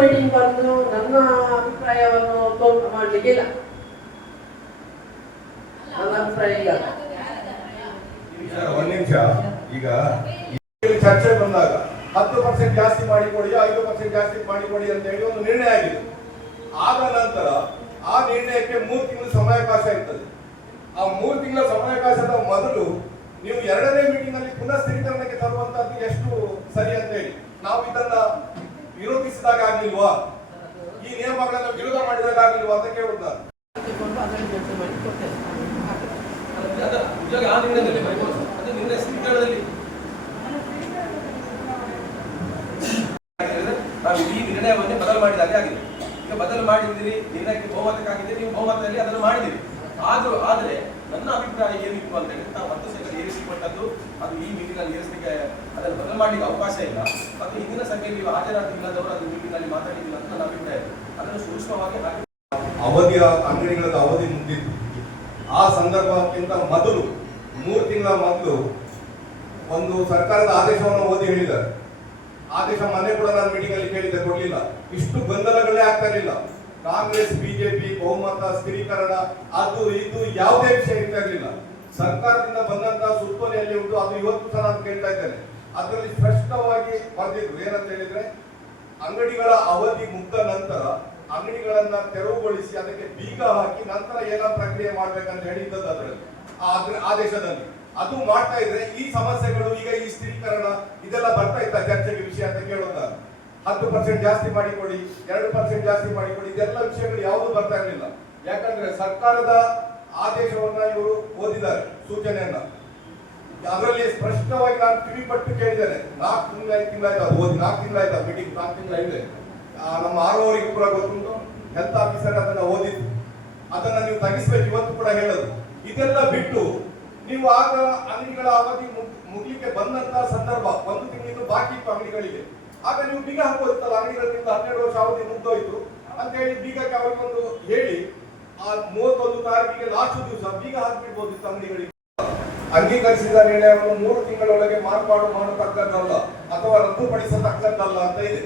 Meeting ಬಂದು ನನ್ನ ಅಭಿಪ್ರಾಯವನ್ನು ತೋಟ ಮಾಡಲಿಕ್ಕಿಲ್ಲ ನನ್ನ ಅಭಿಪ್ರಾಯ ಇಲ್ಲ ಒಂದ್ ನಿಮಿಷ. ಈಗ ಚರ್ಚೆ ಬಂದಾಗ ಹತ್ತು ಪರ್ಸೆಂಟ್ ಜಾಸ್ತಿ ಮಾಡಿಕೊಡಿ, ಐದು ಪರ್ಸೆಂಟ್ ಜಾಸ್ತಿ ಮಾಡಿಕೊಡಿ ಅಂತ ಹೇಳಿ ಒಂದು ನಿರ್ಣಯ ಆಗಿದೆ ಆದ ನಂತರ ಆ ನಿರ್ಣಯಕ್ಕೆ ಮೂರು ತಿಂಗಳ ಸಮಯಾವಕಾಶ ಇರ್ತದೆ. ಆ ಮೂರು ತಿಂಗಳ ಸಮಯಾವಕಾಶದ ಮೊದಲು ನೀವು ಎರಡನೇ ಮೀಟಿಂಗ್ ಅಲ್ಲಿ ಪುನಃ ಸ್ಥಿರೀಕರಣಕ್ಕೆ ತರುವಂತದ್ದು ಎಷ್ಟು ಸರಿ ಅಂತ ಹೇಳಿ. ನಾವು ಇದನ್ನ ವಿರೋಧಿಸಿದಾಗ ಆಗ್ಲಿಲ್ವಾ ಈ ನಿಯಮಗಳನ್ನ ವಿರೋಧ ಮಾಡಿದಾಗ ಆಗ್ಲಿಲ್ವಾ ಅಂತ ಕೇಳುತ್ತಾ ನಾವು ಈ ನಿರ್ಣಯವನ್ನು ಬದಲು ಮಾಡಿದಾಗೆ ಆಗಿದೆ. ಈಗ ಬದಲು ಮಾಡಿದ್ದೀರಿ ನಿರ್ಣಯಕ್ಕೆ ಬಹುಮತಕ್ಕಾಗಿದೆ ನೀವು ಬಹುಮತದಲ್ಲಿ ಅದನ್ನು ಮಾಡಿದಿರಿ ಆದರೂ, ಆದ್ರೆ ನನ್ನ ಅಭಿಪ್ರಾಯ ಏನಿತ್ತು ಅಂತ ಹೇಳಿದ್ರೆ ನಾವು ಹತ್ತು ಸೆಕೆಂಡ್ ಏರಿಸಿಕೊಟ್ಟದ್ದು ಅದು ಈ ಮೀಟಿನಲ್ಲಿ ಏರಿಸಲಿಕ್ಕೆ ಅದನ್ನು ಬದಲು ಮಾಡಲಿಕ್ಕೆ ಅವಕಾಶ ಇಲ್ಲ. ಮತ್ತು ಹಿಂದಿನ ಸಭೆಯಲ್ಲಿ ಹಾಜರಾತಿಲ್ಲದವರು ಅದು ಮೀಟಿನಲ್ಲಿ ಮಾತಾಡಿದ್ದಿಲ್ಲ ಅಂತ ನನ್ನ ಅಭಿಪ್ರಾಯ ಅದನ್ನು ಸೂಕ್ಷ್ಮವಾಗಿ ಹಾಕಿ ಅವಧಿಯ ಅಂಗಡಿಗಳ ಅವಧಿ ಮುಗಿದಿತ್ತು. ಆ ಸಂದರ್ಭಕ್ಕಿಂತ ಮೊದಲು ಮೂರು ತಿಂಗಳ ಮೊದಲು ಒಂದು ಸರ್ಕಾರದ ಆದೇಶವನ್ನು ಓದಿ ಹೇಳಿದ್ದಾರೆ. ಆದೇಶ ಮನೆ ಕೂಡ ನಾನು ಮೀಟಿಂಗಲ್ಲಿ ಕೇಳಿದ್ದೆ, ಕೊಡಲಿಲ್ಲ. ಇಷ್ಟು ಗೊಂದಲಗಳೇ ಆಗ್ತಾ ಇರಲಿಲ್ಲ. ಕಾಂಗ್ರೆಸ್, ಬಿಜೆಪಿ, ಬಹುಮತ, ಸ್ಥಿರೀಕರಣ, ಅದು ಇದು ಯಾವುದೇ ವಿಷಯ ಇರ್ತಾ ಇರಲಿಲ್ಲ. ಸರ್ಕಾರದಿಂದ ಬಂದಂತಹ ಸುತ್ತೋಲೆಯಲ್ಲಿ ಉಂಟು, ಅದು ಇವತ್ತು ಸಹ ನಾನು ಕೇಳ್ತಾ ಇದ್ದೇನೆ. ಅದರಲ್ಲಿ ಸ್ಪಷ್ಟವಾಗಿ ಬರೆದಿದ್ರು ಏನಂತ ಹೇಳಿದ್ರೆ, ಅಂಗಡಿಗಳ ಅವಧಿ ಮುಗ್ದ ನಂತರ ಅಂಗಡಿಗಳನ್ನ ತೆರವುಗೊಳಿಸಿ ಅದಕ್ಕೆ ಬೀಗ ಹಾಕಿ ನಂತರ ಏನೋ ಪ್ರಕ್ರಿಯೆ ಮಾಡ್ಬೇಕಂತ ಹೇಳಿದ್ದದ್ದು ಅದರಲ್ಲಿ ಆದೇಶದಲ್ಲಿ. ಅದು ಮಾಡ್ತಾ ಇದ್ರೆ ಈ ಸಮಸ್ಯೆಗಳು ಈಗ ಈ ಸ್ಥಿರೀಕರಣ ಇದೆಲ್ಲ ಬರ್ತಾ ಇತ್ತ ಚರ್ಚೆಗೆ ವಿಷಯ ಅಂತ ನಾನು ಹತ್ತು ಪರ್ಸೆಂಟ್ ಜಾಸ್ತಿ ಮಾಡಿಕೊಡಿ ಎರಡು ಪರ್ಸೆಂಟ್ ಜಾಸ್ತಿ ಮಾಡಿಕೊಡಿ ಇದೆಲ್ಲ ವಿಷಯಗಳು ಯಾವುದು ಬರ್ತಾ ಇರಲಿಲ್ಲ. ಯಾಕಂದ್ರೆ ಸರ್ಕಾರದ ಆದೇಶವನ್ನ ಇವರು ಓದಿದ್ದಾರೆ, ಸೂಚನೆಯನ್ನ. ಅದರಲ್ಲಿ ಸ್ಪಷ್ಟವಾಗಿ ನಾನು ತಿಳಿಪಟ್ಟು ಪಟ್ಟು ಕೇಳಿದ್ದೇನೆ. ನಾಲ್ಕು ತಿಂಗಳ ಐದು ತಿಂಗಳಾಯ್ತು ಓದಿ, ನಾಲ್ಕು ತಿಂಗಳಾಯ್ತು ಮೀಟಿಂಗ್ ನಾಲ್ಕು ತಿಂಗಳಾಗಿದೆ ನಮ್ಮ ಆರೋವರಿಗೆ ಕೂಡ ಗೊತ್ತುಂಟು ಹೆಲ್ತ್ ಆಫೀಸರ್ ಅದನ್ನ ಓದಿದ್ದು. ಅದನ್ನ ನೀವು ತಗ್ಗಿಸ್ಬೇಕು, ಇವತ್ತು ಕೂಡ ಹೇಳೋದು. ಇದೆಲ್ಲ ಬಿಟ್ಟು ನೀವು ಆಗ ಅಂಗಡಿಗಳ ಅವಧಿ ಮುಗ್- ಮುಗ್ಲಿಕ್ಕೆ ಬಂದಂತ ಸಂದರ್ಭ, ಒಂದು ತಿಂಗಳಿಂದ ಬಾಕಿ ಇತ್ತು ಅಂಗಡಿಗಳಿಗೆ. ಆಗ ನೀವು ಬೀಗ ಹಾಕೋದಿತ್ತಲ್ಲ ಅಂಗಡಿಗಳಿಂದ ಹನ್ನೆರಡು ವರ್ಷ ಅವಧಿ ಮುಗ್ದೋಯ್ತು. ಅಂತ ಹೇಳಿ ಬೀಗಕ್ಕೆ ಅವರಿಗೊಂದು ಹೇಳಿ ಆ ಮೂವತ್ತೊಂದು ತಾರೀಕಿಗೆ ಲಾಸ್ಟ್ ದಿವಸ ಬೀಗ ಹಾಕ್ಬಿಡ್ಬೋದಿತ್ತು ಅಂಗಡಿಗಳಿಗೆ ಅಂಗೀಕರಿಸಿದ ನಿರ್ಣಯವನ್ನು ಮೂರು ತಿಂಗಳೊಳಗೆ ಮಾರ್ಪಾಡು ಮಾಡತಕ್ಕದ್ದಲ್ಲ ಅಥವಾ ರದ್ದುಪಡಿಸತಕ್ಕದ್ದಲ್ಲ ಅಂತ ಇದೆ.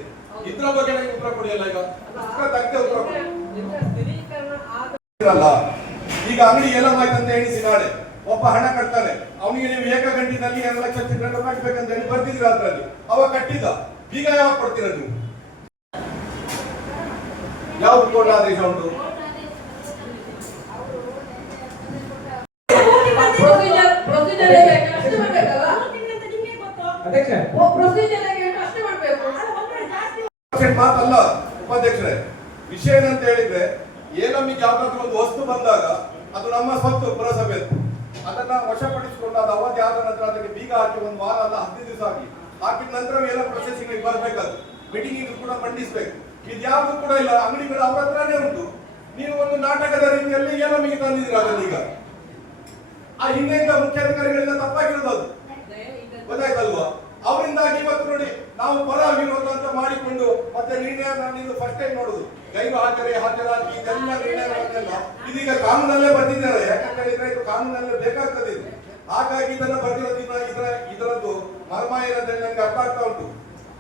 ಇದ್ರ ಬಗ್ಗೆ ನನಗೆ ಉತ್ತರ ಕೊಡಿಯಲ್ಲ ಈಗ. ಉತ್ತರ ತಕ್ಕ ಉತ್ತರ ಕೊಡಿ. ಇದರ ಸ್ಥಿರೀಕರಣ ಆದ ಇರಲ್ಲ. ಈಗ ಅಂಗಡಿ ಏನಾಯ್ತು ಅಂತ ಹೇಳಿ ನಾಳೆ. ಒಬ್ಬ ಹಣ ಕಟ್ತಾನೆ. ಅವನಿಗೆ ನೀವು ಏಕಗಂಟಿನಲ್ಲಿ ಎರಡು ಲಕ್ಷ ಚಿಲ್ಲರೆ ಕಟ್ಟಬೇಕಂತ ಹೇಳಿ ಬರ್ತಿದ್ರಿ ಅದರಲ್ಲಿ? ಅವ ಕಟ್ಟಿದ ಈಗ ಯಾವಾಗ ಕೊಡ್ತೀರ ನೀವು? ಯಾವ್ದು ಕೋರ್ಟ್ ಆದೇಶ ಉಂಟು? ಮಾತಲ್ಲ ಉಪಾಧ್ಯಕ್ಷರೇ. ವಿಷಯ ಏನಂತ ಹೇಳಿದ್ರೆ ಏನಮ್ಮಿಗೆ ಯಾವ್ದಾದ್ರು ಒಂದು ವಸ್ತು ಬಂದಾಗ ಅದು ನಮ್ಮ ಸ್ವತ್ತು ಪುರಸಭೆ ಅದನ್ನ ವಶಪಡಿಸಿಕೊಂಡು ಅದು ಅವಧಿ ಆದ ನಂತರ ಅದಕ್ಕೆ ಬೀಗ ಹಾಕಿ ಒಂದು ವಾರ ಅಲ್ಲ ಹದಿನೈದು ದಿವಸ ಹಾಕಿ. ಹಾಕಿದ ನಂತರ ಎಲ್ಲ ಪ್ರೊಸೆಸಿಂಗ್ ಬರಬೇಕದು ಮೀಟಿಂಗ್ ಕೂಡ ಮಂಡಿಸ್ಬೇಕು. ಇದು ಯಾವ್ದು ಕೂಡ ಇಲ್ಲ. ಅಂಗಡಿಗಳು ಅವ್ರ ಹತ್ರನೇ ಉಂಟು. ನೀವು ಒಂದು ನಾಟಕದ ರೀತಿಯಲ್ಲಿ ಏನಮ್ಮಿಗೆ ತಂದಿದ್ದೀರ ಅದನ್ನೀಗ ಆ ಹಿಂದೆಯಿಂದ ಮುಖ್ಯಾಧಿಕಾರಿಗಳಿಂದ ತಪ್ಪಾಗಿರೋದು ಗೊತ್ತಾಯ್ತಲ್ವಾ? ಅವರಿಂದಾಗಿ ಇವತ್ತು ನೋಡಿ ನಾವು ಪರ ವಿರೋಧ ಅಂತ ಮಾಡಿಕೊಂಡು ಮತ್ತೆ ನಿರ್ಣಯ ನಾನು ಇದು ಫಸ್ಟ್ ಟೈಮ್ ನೋಡುದು. ಗೈರು ಹಾಕರೆ ಹಾಕರ ಇದೆಲ್ಲ ನಿರ್ಣಯಗಳನ್ನೆಲ್ಲ ಇದೀಗ ಕಾನೂನಲ್ಲೇ ಬರ್ತಿದ್ದಾರೆ ಯಾಕಂತ ಹೇಳಿದ್ರೆ ಇದು ಕಾನೂನಲ್ಲೇ ಬೇಕಾಗ್ತದೆ ಇದು. ಹಾಗಾಗಿ ಇದನ್ನ ಬರ್ತಿರೋದ್ರಿಂದ ಇದರ ಇದರದ್ದು ಮರ್ಮ ಏನಂತ ನನಗೆ ಅರ್ಥ ಆಗ್ತಾ ಉಂಟು.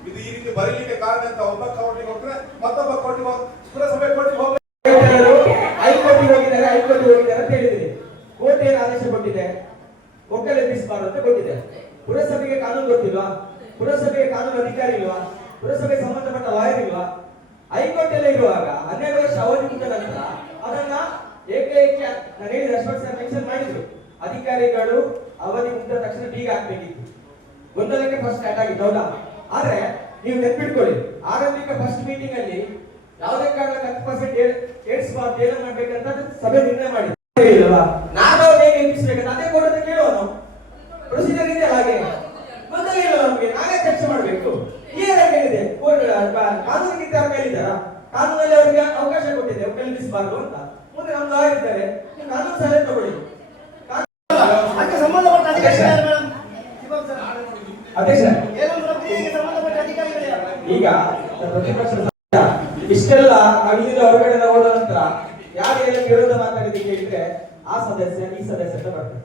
ಇದು ಈ ರೀತಿ ಬರೀಲಿಕ್ಕೆ ಕಾರಣ ಅಂತ ಒಬ್ಬ ಕೋರ್ಟಿಗೆ ಹೋಗ್ರೆ ಮತ್ತೊಬ್ಬ ಕೋರ್ಟಿಗೆ ಹೋಗ್ ಪುರಸಭೆ ಕೋರ್ಟಿಗೆ ಹೋಗ್ತಾರೆ ಹೈಕೋರ್ಟಿಗೆ ಹೋಗಿದ್ದಾರೆ ಹೈಕೋರ್ಟಿಗೆ ಹೋಗಿದ್ದಾರೆ ಅಂತ ಹೇಳಿದಿರಿ ಕೋರ್ಟ್ ಏನು ಆದೇಶ ಕೊಟ್ಟಿದೆ? ಒಕ್ಕಲೆಬ್ಬಿಸಬಾರದು ಅಂತ ಕೊಟ್ಟಿದೆ. ಪುರಸಭೆಗೆ ಕಾನೂನು ಗೊತ್ತಿಲ್ವಾ? ಪುರಸಭೆಗೆ ಕಾನೂನು ಅಧಿಕಾರಿ ಇಲ್ವಾ? ಪುರಸಭೆಗೆ ಸಂಬಂಧಪಟ್ಟ ಲಾಯರ್ ಇಲ್ವಾ? ಹೈಕೋರ್ಟ್ ಎಲ್ಲ ಇರುವಾಗ ಹನ್ನೆರಡು ವರ್ಷ ಅವಧಿ ಮುಗಿದ ನಂತರ ಅದನ್ನ ಏಕೈಕ ನಾನು ಅಶ್ವಥ್ ಸರ್ ಮೆನ್ಷನ್ ಮಾಡಿದ್ರು. ಅಧಿಕಾರಿಗಳು ಅವಧಿ ಮುಗಿದ ತಕ್ಷಣ ಬೀಗ ಹಾಕ್ಬೇಕಿತ್ತು. ಗೊಂದಲಕ್ಕೆ ಫಸ್ಟ್ ಸ್ಟಾರ್ಟ್ ಆಗಿತ್ತು, ಹೌದಾ? ಆದ್ರೆ ನೀವು ನೆನ್ಪಿಟ್ಕೊಳ್ಳಿ, ಆರಂಭಿಕ ಫಸ್ಟ್ ಮೀಟಿಂಗ್ ಅಲ್ಲಿ ಯಾವುದೇ ಕಾರಣಕ್ಕೆ ಹತ್ತು ಪರ್ಸೆಂಟ್ ಏರ್ಸ್ಬಾರ್ದು ಏನೋ ಮಾಡ್ಬೇಕಂತ ಸಭೆ ನಿರ್ಣಯ ಮಾಡಿ ನಾನು ಹೇಗೆ ಎಬ್ಬಿಸ್ಬೇಕಂತ ಅದೇ ಕೊಡೋದು ಕೇಳುವ ನಾವು ಪ್ರೊಸೀಜರ್ ಇದೆ ಹಾಗೆ? ಮೊದಲೇ ಇಲ್ಲ ನಮ್ಗೆ, ನಾವೇ ಚರ್ಚೆ ಮಾಡಬೇಕು. ಏನಾಗ ಹೇಳಿದೆ ಕಾನೂನಿಗಿಂತ ಮೇಲಿದ್ದಾರ? ಕಾನೂನಲ್ಲಿ ಅವರಿಗೆ ಅವಕಾಶ ಕೊಟ್ಟಿದೆ ಕಲ್ಪಿಸಬಾರ್ದು ಅಂತ. ಮುಂದೆ ನಮ್ದು ಆಗಿದ್ದಾರೆ ನೀವು ಕಾನೂನು ಸಲಹೆ ತಗೊಳ್ಳಿ ಅದಕ್ಕೆ ಸಂಬಂಧಪಟ್ಟ ಅಧಿಕಾರಿಗಳು ಯಾರು ಮೇಡಮ್? ಶಿವಮ್ ಸರ್. ಅಧಿಕಾರಿಗಳು ಯಾರು? ಈಗ ಪ್ರತಿಪಕ್ಷ ಇಷ್ಟೆಲ್ಲ ನಾವು ಇಲ್ಲಿಂದ ಹೊರಗಡೆ ಹೋದ ನಂತರ ಯಾರು ಏನಕ್ಕೆ ವಿರೋಧ ಮಾತಾಡಿದ ಕೇಳಿದ್ರೆ ಆ ಸದಸ್ಯ ಈ ಸದಸ್ಯ ಅಂತ ಬರ್ತದೆ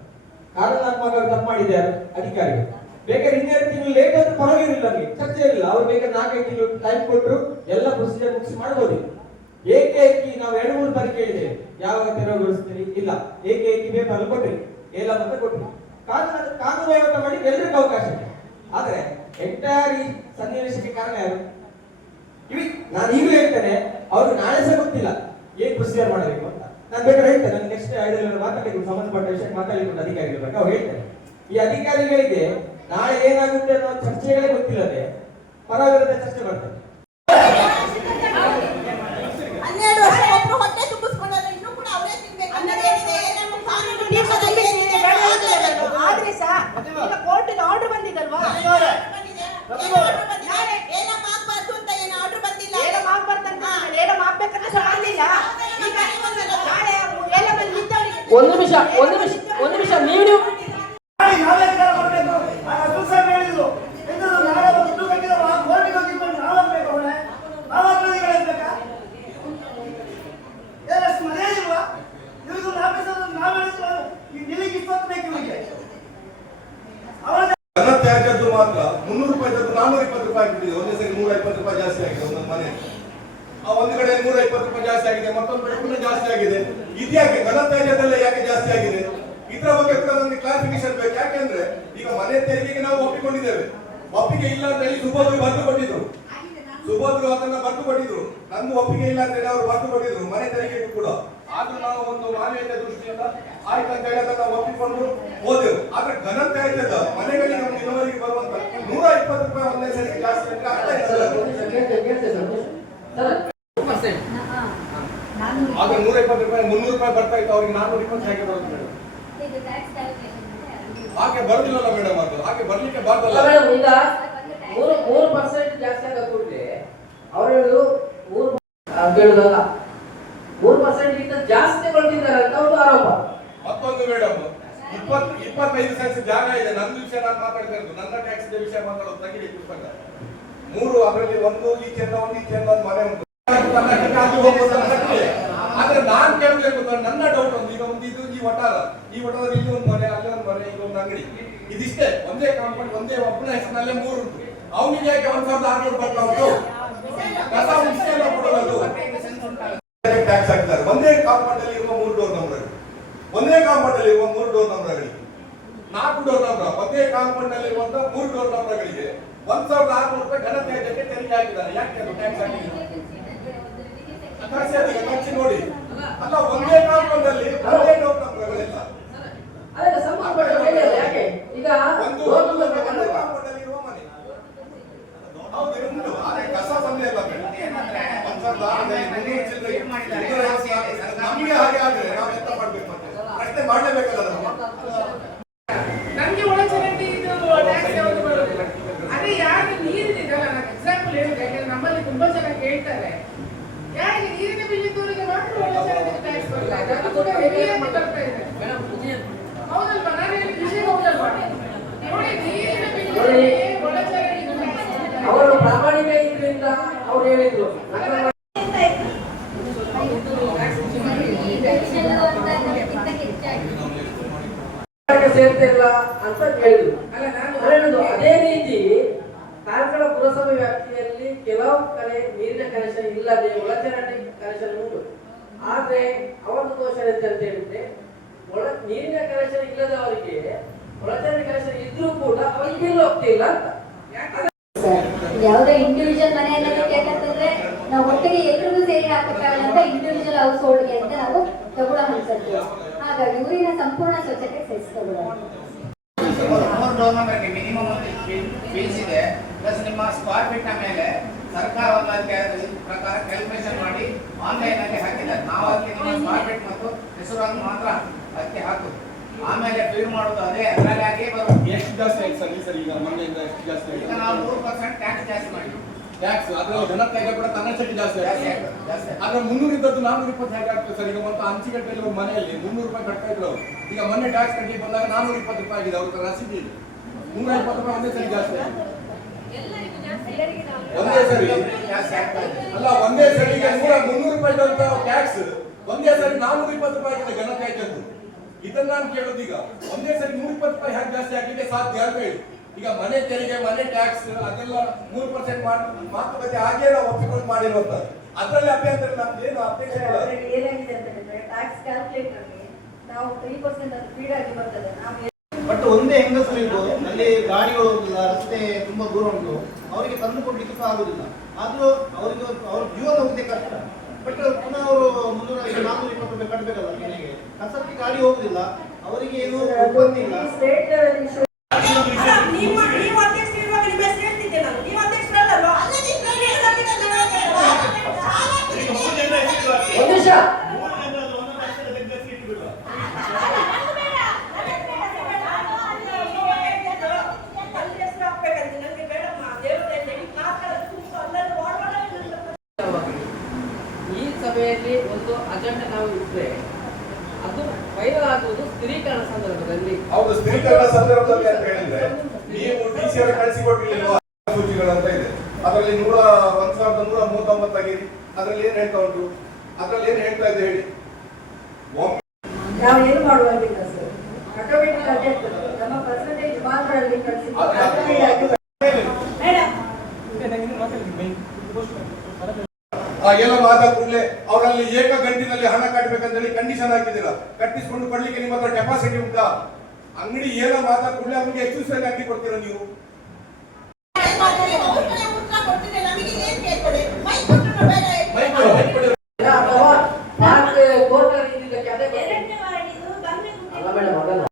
ಕಾರಣಾತ್ಮಕವಾಗಿ ತಪ್ಪು ಮಾಡಿದೆ ಅಧಿಕಾರಿಗಳು. ಬೇಕಾದ್ರೆ ಇನ್ನೆರಡು ತಿಂಗಳು ಲೇಟ್ ಅಂತ ಪರವಾಗಿರಲಿಲ್ಲ ನಮಗೆ. ಚರ್ಚೆ ಇರಲಿಲ್ಲ ಅವ್ರು ಬೇಕಾದ್ರೆ ನಾಲ್ಕೈದು ತಿಂಗಳು ಟೈಮ್ ಕೊಟ್ಟರು ಎಲ್ಲ ಪ್ರೊಸೀಜರ್ ಮಾಡ್ಬೋದು. ಏಕೆ ನಾವು ಎರಡು ಮೂರು ಬಾರಿ ಕೇಳಿದೆ ಯಾವಾಗ ತೆರವುಗೊಳಿಸ್ತೀರಿ? ಇಲ್ಲ. ಬೇಕು ಪೇಪರ್ ಕೊಟ್ಟಿರಿ. ಎಲ್ಲ ಮತ್ತೆ ಕೊಟ್ರಿ ಕಾನೂನು ಕಾನೂನು ಮಾಡಿ ಎಲ್ರಿಗೂ ಅವಕಾಶ ಇದೆ. ಆದ್ರೆ ಎಂಟೈರ್ ಈ ಸನ್ನಿವೇಶಕ್ಕೆ ಕಾರಣ ಯಾರು? ಇವಿ ನಾನು ಈಗಲೂ ಹೇಳ್ತೇನೆ ಅವ್ರಿಗೆ ನಾಳೆ ಸಹ ಗೊತ್ತಿಲ್ಲ. ಏನ್ ಪ್ರೊಸೀಜರ್ ಮಾಡಬೇಕು ಅಂತ. ನಾನು ಬೇಕಾದ್ರೆ ಹೇಳ್ತೇನೆ ನಾನು ನೆಕ್ಸ್ಟ್ ಐದರಲ್ಲಿ ಮಾತಾಡಲಿಕ್ಕೆ ಸಂಬಂಧಪಟ್ಟ ವಿಷಯ ಮಾತಾಡಲಿಕ್ಕೆ ಅಧಿಕಾರಿಗಳ ಬಗ್ಗೆ ಅವ್ರು ಹೇಳ್ತೇನೆ ಈ ಅಧಿಕಾರಿಗಳಿಗೆ ನಾಳೆ ಏನಾಗುತ್ತೆ ಅನ್ನೋ ಚರ್ಚೆಗಳೇ ಗೊತ್ತಿಲ್ಲದೆ ಪರ ವಿರೋಧ ಚರ್ಚೆ ಬರ್ತದೆ. ಹನ್ನೆರಡು ವರ್ಷ ಒಬ್ರು ಹೊಟ್ಟೆ ತುಂಬಿಸ್ಕೊಂಡ್ರೆ ಇನ್ನೂ ಕೂಡ ಅವರೇ ತಿನ್ಬೇಕು. ಅನ್ನೋದು ಏನಿದೆ ನಮ್ಮ ಕಾನೂನು ನಿಯಮದಲ್ಲಿ ಏನಿದೆ ಅದು ಆದ್ರೆ ಸಹ ಆರ್ಡರ್ ಬಂದಿದಲ್ವಾ? ಬಂದಿದೆ. ಏನು order ಬಂದಿದೆ? ಏನಮ್ಮ ಆಗ್ಬಾರ್ದು ಅಂತ ಏನು ಆರ್ಡರ್ ಬಂದಿಲ್ಲ? ಏನೋ ಮಾಡ್ಬಾರ್ದಂತ ಏನೋ ಮಾಡ್ಬೇಕಂತ ಸಹ ಬಂದಿಲ್ಲ ಈಗ ನಾಳೆ ಎಲ್ಲ ಬಂದು ನಿಂತವರಿಗೆ ಒಂದು ನಿಮಿಷ ಒಂದು ನಿಮಿಷ ಒಂದು ನಿಮಿಷ ನೀವು ನೀವು ನಾಳೆ ನಾವೇ ಅಧಿಕಾರ ಕೊಡ್ಬೇಕು ಆ ಅಬ್ದುಲ್ ಸಾಹೇಬ್ ಹೇಳಿದ್ರು ಎಂತದು ನಾಳೆ ಒಂದು ಗಂಟೆ ಕೋರ್ಟಿಗೆ ಹೋಗಿದ್ದು ನಾವಾಗ್ಬೇಕು ಅವಳೆ ನಾವಾಗ್ಬೇಕು ಹೇಳ್ಬೇಕಾ ಏನಷ್ಟು ಮನೆ ಇಲ್ವಾ ಇವ್ರಿಗೂ ಆಫೀಸರ್ ನಾವ್ ಹೇಳಿದ್ರು ನಿಲ್ಲಿಗೆ ಇಷ್ಟೊತ್ತು ಬೇಕು ಇವರಿಗೆ ಅವಳ ಘನ ತ್ಯಾಜ್ಯದ್ದು ಮಾತ್ರ ಮುನ್ನೂರು ರೂಪಾಯಿದ್ದು ನಾನ್ನೂರ ಇಪ್ಪತ್ತು ರೂಪಾಯಿ ಆಗ್ಬಿಟ್ಟಿದೆ ಒಂದೇ ಸರಿ ನೂರ ಇಪ್ಪತ್ತು ರೂಪಾಯಿ ಜಾಸ್ತಿ ಆಗಿದೆ ಒಂದೊಂದು ಮನೆ ಆ ಒಂದು ಕಡೆ ನೂರ ಇಪ್ಪತ್ತು ರೂಪಾಯಿ ಜಾಸ್ತಿ ಆಗಿದೆ ಮತ್ತೊಂದು ಕಡೆ ಕೂಡ ಜಾಸ್ತಿ ಆಗಿದೆ ಇದ್ಯಾಕೆ ಘನ ತ್ಯಾಜ್ಯದಲ್ಲೇ ಯಾಕೆ ಜಾಸ್ತಿ ಆಗಿದೆ ನಮಗೆ ಕ್ಲಾರಿಫಿಕೇಶನ್ ಬೇಕು. ಯಾಕೆಂದ್ರೆ ಈಗ ಮನೆ ತೆರಿಗೆಗೆ ನಾವು ಒಪ್ಪಿಕೊಂಡಿದ್ದೇವೆ. ಒಪ್ಪಿಗೆ ಇಲ್ಲ ಅಂತ ಹೇಳಿ ಸುಭದ್ರು ಬರೆದು ಕೊಟ್ಟಿದ್ರು ಸುಭದ್ರು ಅದನ್ನ ಬರೆದು ಕೊಟ್ಟಿದ್ರು ನಂದು ಒಪ್ಪಿಗೆ ಇಲ್ಲ ಅಂತ ಹೇಳಿ ಅವರು ಬರೆದು ಕೊಟ್ಟಿದ್ರು ಮನೆ ತೆರಿಗೆಗೂ ಕೂಡ. ಆದ್ರೂ ನಾವು ಒಂದು ಮಾನವೀಯತೆ ದೃಷ್ಟಿಯಿಂದ ಆಯ್ತು ಅಂತ ಹೇಳಿ ಅದನ್ನ ಒಪ್ಪಿಕೊಂಡು ಹೋದೆವು. ಆದ್ರೆ ಘನ ಆಯ್ತದ ಮನೆಗಳಿಗೆ ನಮ್ಗೆ ಇಳುವರಿಗೆ ಬರುವಂತ ನೂರ ಇಪ್ಪತ್ತು ರೂಪಾಯಿ ಒಂದೇ ಸರಿ ಜಾಸ್ತಿ ಅಂತ ಅರ್ಥ ಇಲ್ಲ ಆಗ ನೂರ ಇಪ್ಪತ್ತು ರೂಪಾಯಿ ಮುನ್ನೂರು ರೂಪಾಯಿ ಬರ್ತಾ ಇತ್ತು. ಅವ್ರಿಗೆ ನಾನ್ನೂರ ಇಪ್ಪತ್ತು ಹೇಗೆ ಬರುತ್ತೆ. ಹಾಗೆ ಬರುದಿಲ್ಲಲ್ಲ ಮೇಡಮ್ ಅದು. ಹಾಗೆ ಬರ್ಲಿಕ್ಕೆ ಬಾರ್ದಲ್ಲ. ಮೇಡಮ್ ಈಗ ಮೂರು ಮೂರು ಪರ್ಸೆಂಟ್ ಜಾಸ್ತಿ ಆಗ ಕೂಡಲೇ ಅವ್ರು ಹೇಳುದು ಮೂರು ಅಂತ ಹೇಳುದಲ್ಲ. ಮೂರು ಪರ್ಸೆಂಟ್ ಗಿಂತ ಜಾಸ್ತಿ ಕೊಡ್ತಿದ್ದಾರೆ ಅಂತ ಒಂದು ಆರೋಪ. ಮತ್ತೊಂದು ಮೇಡಮ್ ಇಪ್ಪತ್ತು ಇಪ್ಪತ್ತೈದು ಸೆನ್ಸ್ ಜಾಗ ಇದೆ. ನನ್ನ ವಿಷಯ ನಾನು ಮಾತಾಡ್ತಾ ಇರೋದು ನನ್ನ ಟ್ಯಾಕ್ಸ್ ವಿಷಯ ಮಾತಾಡೋದು ತೆಗಿಲಿ ಪುಸ್ತಕ. ಮೂರು ಅದರಲ್ಲಿ ಒಂದು ಈಚೆಯಿಂದ ಒಂದು ಈಚೆಯಿಂದ ಒಂದು ಮನೆ ಉಂಟು. ಆದ್ರೆ ನಾನ್ ಕೇಳಬೇಕು ನನ್ನ ಡೌಟ್ ಒಂದು. ಈಗ ಒಂದು ಇದು ಈ ವಟಾರ. ಈ ವಟಾರದಲ್ಲಿ ಇಲ್ಲಿ ಒಂದು ಮನೆ ಅಲ್ಲಿ ಒಂದು ಮನೆ ಈಗ ಒಂದು ಅಂಗಡಿ. ಇದಿಷ್ಟೇ. ಒಂದೇ ಕಾಂಪೌಂಡ್ ಒಂದೇ ಒಬ್ಬನ ಹೆಸರಿನಲ್ಲೇ ಮೂರು ಉಂಟು. ಅವನಿಗೆ ಯಾಕೆ ಒಂದ್ ಸಾವಿರದ ಆರ್ನೂರು ಬರ್ತಾ ಉಂಟು ಕಸ ಇಷ್ಟೆಲ್ಲ ಕೊಡೋದು? ಟ್ಯಾಕ್ಸ್ ಹಾಕ್ತಾರೆ. ಒಂದೇ ಕಾಂಪೌಂಡ್ ಅಲ್ಲಿ ಇರುವ ಮೂರು ಡೋರ್ ನಂಬರ್ ಒಂದೇ ಕಾಂಪೌಂಡ್ ಅಲ್ಲಿ ಇರುವ ಮೂರು ಡೋರ್ ನಂಬರ್ಗಳಿಗೆ ನಾಲ್ಕು ಡೋರ್ ನಂಬರ್ ಒಂದೇ ಕಾಂಪೌಂಡ್ನಲ್ಲಿ ಇರುವಂತಹ ಮೂರು ಡೋರ್ ನಂಬರ್ಗಳಿಗೆ ಒಂದ್ ಸಾವಿರದ ಆರ್ನೂರು ರೂಪಾಯಿ ಘನ ತ್ಯಾಜ್ಯಕ್ಕೆ ತೆರಿಗೆ ಹಾಕಿದ್ದಾರೆ ಯಾಕೆ ಅದು ಟ್ಯಾಕ್ಸ್ ಹಾಕಿದ್ದಾರೆ ಕಳಿಸಿ ಅದಕ್ಕೆ ಕಳಿಸಿ ನೋಡಿ ಅಲ್ಲ ಒಂದೇ ಕಾಂಪೌಂಡ್ ಅಲ್ಲಿ ಒಂದೇ ಡೋರ್ ನಂಬರ್ಗಳಿಲ್ಲ ಅದಕ್ಕೆ ಸಂಬಂಧಪಟ್ಟ ಮೇಲೆ ಅಲ್ಲ, ಯಾಕೆ ಈಗ ಒಂದು ಡೋರ್ ಒಂದೇ ನಂಬರ್ ಬೇಕಂದ್ರೆ ಕಾಂಪೌಂಡ್ ಅಲ್ಲಿ ಇರುವ ಮನೆ ಹೌದು ಉಂಟು ಆದ್ರೆ ಕಸ ಬಂದೇ ಇಲ್ಲ ಮೇಡಮ್ ಒಂದ್ ಸಾವಿರದ ಆರರಲ್ಲಿ ಮುನ್ನೂರು ಚಿಲ್ಲರೆ ಇನ್ನೂರ ಐವತ್ತು ಸಾವಿರ. ನಮ್ಗೆ ಹಾಗೆ ಆದ್ರೆ ನಾವು ಎಂತ ಮಾಡ್ಬೇಕು ಮತ್ತೆ ಪ್ರಶ್ನೆ ಮಾಡ್ಲೇಬೇಕಲ್ಲ ನಾವು ನಮ್ಗೆ ಒಳಚರಂಡಿ ಇದು ಟ್ಯಾಕ್ಸ್ ಯಾವುದು ಬರೋದಿಲ್ಲ ಅದೇ ಯಾರು ನೀರಿನಿದಲ್ಲ ನಾನು ಎಕ್ಸಾಂಪಲ್ ಹೇಳಿದೆ ಯಾಕಂದ್ರೆ ನಮ್ಮಲ್ಲಿ ತುಂಬಾ ಜನ ಕೇಳ್ತಾರೆ. ಯಾರಿಗೆ ನೀರಿನ ಬಿಲ್ ಇದ್ದವರಿಗೆ ಮಾತ್ರ ಒಳಚರಂಡಿ ಟ್ಯಾಕ್ಸ್ ಬರ್ತಾ ಅದು ಕೂಡ ಹೆವಿಯಾಗಿ ಬರ್ತಾ ಇದೆ ಹೌದಲ್ವಾ? ನಾನು ಹೇಳಿದ ವಿಷಯ ಹೌದಲ್ವಾ ನೋಡಿ ನೀರಿನ ಬಿಲ್ ಒಳಚರಂಡಿ ಟ್ಯಾಕ್ಸ್ ಅವರು ಪ್ರಾಮಾಣಿಕ ಇದ್ರಿಂದ ಅವ್ರು ಹೇಳಿದ್ರು. ಸೇರ್ತಿಲ್ಲ ಅಂತ ಕೇಳಿದ್ರು. ಅಲ್ಲ ನಾನು ಅದೇ ರೀತಿ ಕಾರ್ಕಳ ಪುರಸಭೆ ವ್ಯಾಪ್ತಿಯಲ್ಲಿ ಕೆಲವು ಕಡೆ ನೀರಿನ ಕನೆಕ್ಷನ್ ಇಲ್ಲದೆ ಒಳಚರಂಡಿ ಕನೆಕ್ಷನ್ ಉಂಟು. ಆದ್ರೆ ಅವರ ದೋಷ ಎಂತ ಹೇಳಿದ್ರೆ ಒಳ ನೀರಿನ ಕನೆಕ್ಷನ್ ಇಲ್ಲದವರಿಗೆ ಒಳಚರಂಡಿ ಕನೆಕ್ಷನ್ ಇದ್ರೂ ಕೂಡ ಅವರಿಗೆ ಬಿಲ್ ಹೋಗ್ತಿಲ್ಲ ಅಂತ. ಯಾವುದೇ ಇಂಡಿವಿಜುವಲ್ ಮನೆಯಲ್ಲ ಯಾಕಂತಂದ್ರೆ ನಾವು ಒಟ್ಟಿಗೆ ಎಲ್ರಿಗೂ ಸೇರಿ ಹಾಕಕ್ಕಾಗಲ್ಲ ಅಂತ ಇಂಡಿವಿಜುವಲ್ ಹೌಸ್ ಹೋಲ್ಡ್ಗೆ ಅಂತ ನಾವು ತಗೊಳ್ಳೋ ಹಂಚದ್ದು ಹಾಗಾಗಿ ಊರಿನ ಸಂಪೂರ್ಣ ಸ್ವಚ್ಛತೆ ನಂಬರ್ಗೆ ಮಿನಿಮಮ್ ಒಂದು ಫೀಸ್ ಇದೆ ಪ್ಲಸ್ ನಿಮ್ಮ ಸ್ಕ್ವೇರ್ ಫೀಟ್ ಮೇಲೆ ಸರ್ಕಾರ ಪ್ರಕಾರ ಕ್ಯಾಲ್ಕುಲೇಷನ್ ಮಾಡಿ ಆನ್ಲೈನ್ ಅಲ್ಲಿ ಹಾಕಿದ್ದಾರೆ ನಾವು ಫೀಟ್ ಮತ್ತು ಹೆಸರನ್ನು ಮಾತ್ರ ಅದಕ್ಕೆ ಹಾಕುದು. ಆಮೇಲೆ ಫೀಲ್ ಮಾಡೋದು ಅದೇ ಅದರಲ್ಲಿ ಹಾಗೆ ಬರೋದು ಎಷ್ಟು ಜಾಸ್ತಿ ಆಯ್ತು ಸರ್ ಈ ಸರಿ ಈಗ ಮೊನ್ನೆಯಿಂದ ಎಷ್ಟು ಜಾಸ್ತಿ ಈಗ ಆಗಿದೆ ನಾವು ಮೂರು ಪರ್ಸೆಂಟ್ ಟ್ಯಾಕ್ಸ್ ಜಾಸ್ತಿ ಮಾಡಿ ಟ್ಯಾಕ್ಸ್ ಅದ್ರ ಜನಕ್ಕೆ ತ್ಯಾಜ್ಯ ಕೂಡ ತನ್ನ ಜಾಸ್ತಿ ಜಾಸ್ತಿ ಆಗಿದೆ ಆಗ್ತದೆ ಜಾಸ್ತಿ ಆಗ್ತದೆ. ಆದ್ರೆ ಮುನ್ನೂರ ಇದ್ದದ್ದು ನಾನ್ನೂರ ಇಪ್ಪತ್ತು ಹೇಗೆ ಆಗ್ತದೆ ಸರ್. ಈಗ ಮತ್ತೆ ಅಂಚಿಗಟ್ಟೆಯಲ್ಲಿ ಮನೆಯಲ್ಲಿ ಮುನ್ನೂರು ರೂಪಾಯಿ ಕಟ್ತಾ ಇದ್ರು ಈಗ ಮೊನ್ನೆ ಟ್ಯಾಕ್ಸ್ ಕಟ್ಟಿ ಬಂದಾಗ ನಾನ್ನೂರ ಇಪ್ಪತ್ತು ರೂಪಾಯಿ ಆಗಿದೆ. ಅವ್ರ ರಸೀದಿ ಇದೆ. ಮುನ್ನೂರ ಇಪ್ಪತ್ತು ರೂಪಾಯಿ ಒಂದೇ ಸರಿ ಜಾಸ್ತಿ ಆಗಿದೆ ಸರಿ ಅಲ್ಲ ಒಂದೇ ಸರಿಗೆ ನೂರ ಮುನ್ನೂರು ರೂಪಾಯಿ ಇದ್ದಂತ ಟ್ಯಾಕ್ಸ್ ಒಂದೇ ಸರಿ ನಾನ್ನೂರ ಇಪ್ಪತ್ತು ರೂಪಾಯಿ ಆಗಿದೆ ಘನ ತ್ಯಾಜ್ಯದ್ದು ಇದನ್ನ ನಾನು ಕೇಳೋದು ಈಗ. ಒಂದೇ ಸರಿ ನೂರ ಇಪ್ಪತ್ತು ರೂಪಾಯಿ ಹೇಗೆ ಜಾಸ್ತಿ ಆಗಿದೆ ಸಾಧ್ಯ ಅಂತ ಹೇಳಿ ಈಗ ಮನೆ ತೆರಿಗೆ ಮನೆ ಟ್ಯಾಕ್ಸ್ ಅದೆಲ್ಲ ಮೂರು ಪರ್ಸೆಂಟ್ ಮಾತುಕತೆ ಹಾಗೆ ನಾವು ಒಪ್ಪಿಕೊಂಡು ಮಾಡಿರುವಂತದ್ದು ಅದರಲ್ಲಿ ಅಭ್ಯಂತರ ನಮ್ದೇನು ಅಪೇಕ್ಷೆ ಇಲ್ಲ? ಅದರಲ್ಲಿ ಏನಾಗಿದೆ ಅಂತ ಹೇಳಿದ್ರೆ ಟ್ಯಾಕ್ಸ್ ಕ್ಯಾಲ್ಕುಲೇಟರ್ ನಾವು ತ್ರೀ ಪರ್ಸೆಂಟ್ ಅದು ಫೀಡ್ ಆಗಿ ಬರ್ತದೆ. ನಾವು ಬಟ್ ಒಂದೇ ಹೆಂಗಸರು ಇದ್ದು ಅಲ್ಲಿ ಗಾಡಿಗಳು ಹೋಗುದಿಲ್ಲ ರಸ್ತೆ ತುಂಬಾ ದೂರ ಉಂಟು. ಅವರಿಗೆ ತಂದು ಕೊಡ್ಲಿಕ್ಕೆ ಆಗುದಿಲ್ಲ ಆದ್ರೂ ಅವರಿಗೆ ಅವ್ರ ಜೀವನ ಹೋಗದೆ ಕಷ್ಟ. ಬಟ್ ಪುನಃ ಅವರು ಮುನ್ನೂರ ಐದು ನಾನ್ನೂರ ಇಪ್ಪತ್ತು ರೂಪಾಯಿ ಕಟ್ಟಬೇಕಲ್ಲ ಕಸಕ್ಕೆ ಗಾಡಿ ಹೋಗುದಿಲ್ಲ. ಅವರಿಗೆ ಏನು ಉತ್ಪತ್ತಿ ಇಲ್ಲ ಸ್ಟೇಟ್ ಲೆವೆಲ್ ಇಶ್ಯೂ ನೀವು ನೀವು ಅಧ್ಯಕ್ಷ ಇರುವಾಗ ನಿಮ್ಮ ಹೆಸರು ಹೇಳ್ತಿದ್ದೆ ನಾನು ನೀವು ಅಧ್ಯಕ್ಷರಲ್ಲಲ್ವಾ ಒಂದು ನಿಮಿಷ ಈ ಸಭೆಯಲ್ಲಿ ಒಂದು ಅಜೆಂಡಾ ನಾವು ಇಟ್ಟರೆ ಅದು ಆಗುವುದು ಸ್ಥಿರೀಕರಣ ಸಂದರ್ಭದಲ್ಲಿ. ಹೌದು ಸ್ಥಿರೀಕರಣ ಸಂದರ್ಭದಲ್ಲಿ ಅಂತ ಹೇಳಿದ್ರೆ ನೀವು ಡಿ ಸಿ ಕಳಿಸಿಕೊಟ್ಟಿರ್ಲಿಲ್ವಾ ಸೂಚಿಗಳಂತ ಇದೆ. ಅದರಲ್ಲಿ ನೂರ ಒಂದ್ ಸಾವಿರದ ನೂರ ಮೂವತ್ತೊಂಬತ್ತಾಗಿದೆ ಅದರಲ್ಲಿ ಏನ್ ಹೇಳ್ತಾ ಉಂಟು? ಅದರಲ್ಲಿ ಏನ್ ಹೇಳ್ತಾ ಇದೆ ಹೇಳಿ? ನಾವು ಏನು ಮಾಡುವಾಗಿಲ್ಲ ಸರ್? ಆಟೋಮೆಟಿಕ್ ಅದೇ ನಮ್ಮ ಪರ್ಸೆಂಟೇಜ್ ಮಾತ್ರ ಅಲ್ಲಿ ಕಳಿಸಿ automatic ಆದ ಕೂಡಲೇ ಅವರಲ್ಲಿ ಏಕ ಗಂಟಿನಲ್ಲಿ ಹಣ ಕಟ್ಟಬೇಕಂತ ಹೇಳಿ ಕಂಡೀಷನ್ ಹಾಕಿದ್ದೀರಾ? ಕಟ್ಟಿಸ್ಕೊಂಡು ಕೊಡ್ಲಿಕ್ಕೆ ನಿಮ್ಮ ಹತ್ರ ಕೆಪಾಸಿಟಿ ಉಂಟಾ? ಅಂಗಡಿ ಏನೋ ಮಾತ ಕೂಡಲೇ ಅವ್ರಿಗೆ ಹೆಚ್ಚು ಸಲ ಹಾಕಿ ಕೊಡ್ತೀರ ನೀವು? ಅಲ್ಲ ಮೇಡಮ್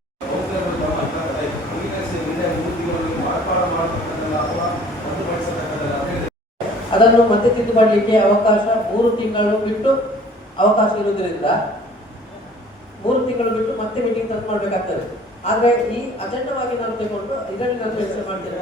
ಅದನ್ನು ಮತ್ತೆ ತಿದ್ದುಪಡಲಿಕ್ಕೆ ಅವಕಾಶ ಮೂರು ತಿಂಗಳು ಬಿಟ್ಟು ಅವಕಾಶ ಇರುವುದರಿಂದ ಮೂರು ತಿಂಗಳು ಬಿಟ್ಟು ಮತ್ತೆ ಮೀಟಿಂಗ್ ತಂದು ಮಾಡಬೇಕಾಗ್ತದೆ ಆದ್ರೆ ಈ ಅಜೆಂಡವಾಗಿ ನಾವು ತಗೊಂಡು ಇದರಲ್ಲಿ ನಾನು ಯೋಚನೆ ಮಾಡ್ತೇನೆ.